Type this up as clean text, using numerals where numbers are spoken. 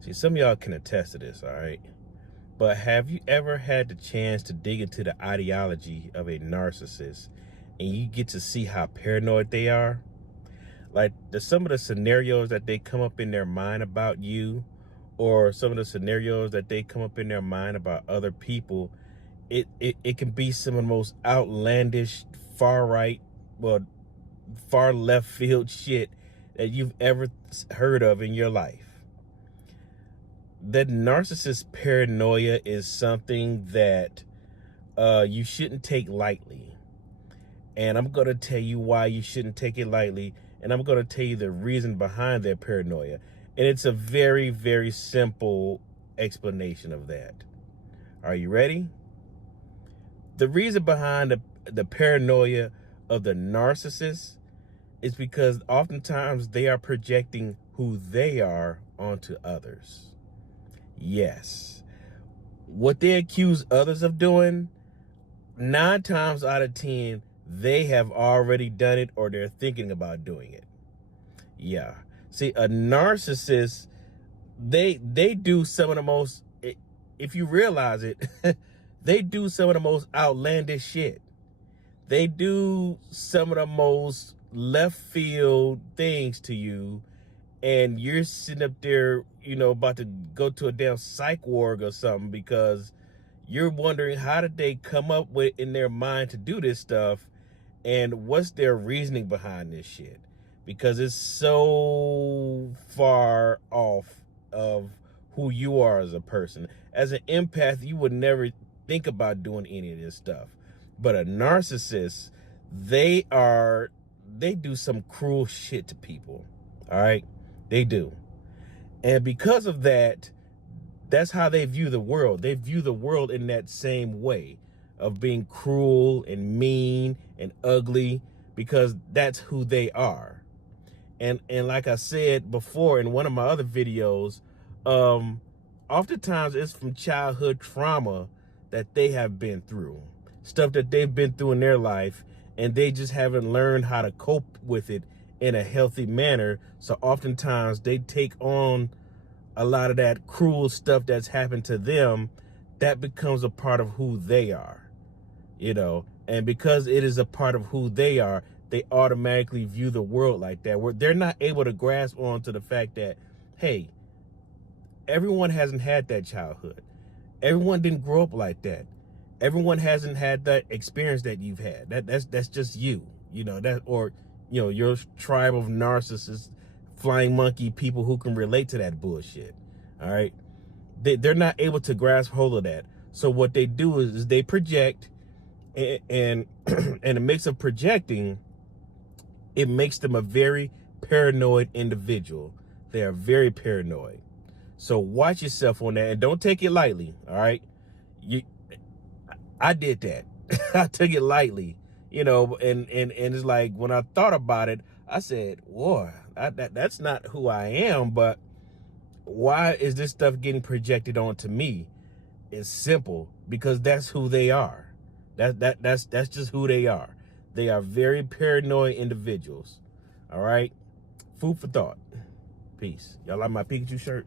See, some of y'all can attest to this, all right? But have you ever had the chance to dig into the ideology of a narcissist and you get to see how paranoid they are? Like some of the scenarios that they come up in their mind about you, or some of the scenarios that they come up in their mind about other people, it can be some of the most outlandish, far right, well, far left field shit that you've ever heard of in your life. That narcissist paranoia is something that you shouldn't take lightly. And I'm going to tell you why you shouldn't take it lightly. And I'm going to tell you the reason behind their paranoia. And it's a very, very simple explanation of that. Are you ready? The reason behind the paranoia of the narcissist is because oftentimes they are projecting who they are onto others. Yes. What they accuse others of doing, 9 times out of 10, they have already done it or they're thinking about doing it. Yeah. See, a narcissist, they do some of the most, if you realize it, they do some of the most outlandish shit. They do some of the most left field things to you, and you're sitting up there, about to go to a damn psych ward or something because you're wondering how did they come up with in their mind to do this stuff, and what's their reasoning behind this shit, because it's so far off of who you are as a person. As an empath, you would never think about doing any of this stuff. But a narcissist, they do some cruel shit to people. All right? They do. And because of that, that's how they view the world. They view the world in that same way of being cruel and mean and ugly, because that's who they are. And like I said before in one of my other videos, oftentimes it's from childhood trauma that they have been through, stuff that they've been through in their life, and they just haven't learned how to cope with it in a healthy manner. So oftentimes they take on a lot of that cruel stuff that's happened to them. That becomes a part of who they are, and because it is a part of who they are, they automatically view the world like that, where they're not able to grasp onto the fact that, hey, everyone hasn't had that childhood. Everyone didn't grow up like that. Everyone hasn't had that experience that you've had. That's just you, your tribe of narcissists, flying monkey people who can relate to that bullshit. All right. They're not able to grasp hold of that. So what they do is they project, and and a mix of projecting, it makes them a very paranoid individual. They are very paranoid. So watch yourself on that and don't take it lightly. All right. I did that. I took it lightly, and it's like when I thought about it, I said, "Whoa, that's not who I am." But why is this stuff getting projected onto me? It's simple, because that's who they are. That's just who they are. They are very paranoid individuals. All right. Food for thought. Peace. Y'all like my Pikachu shirt?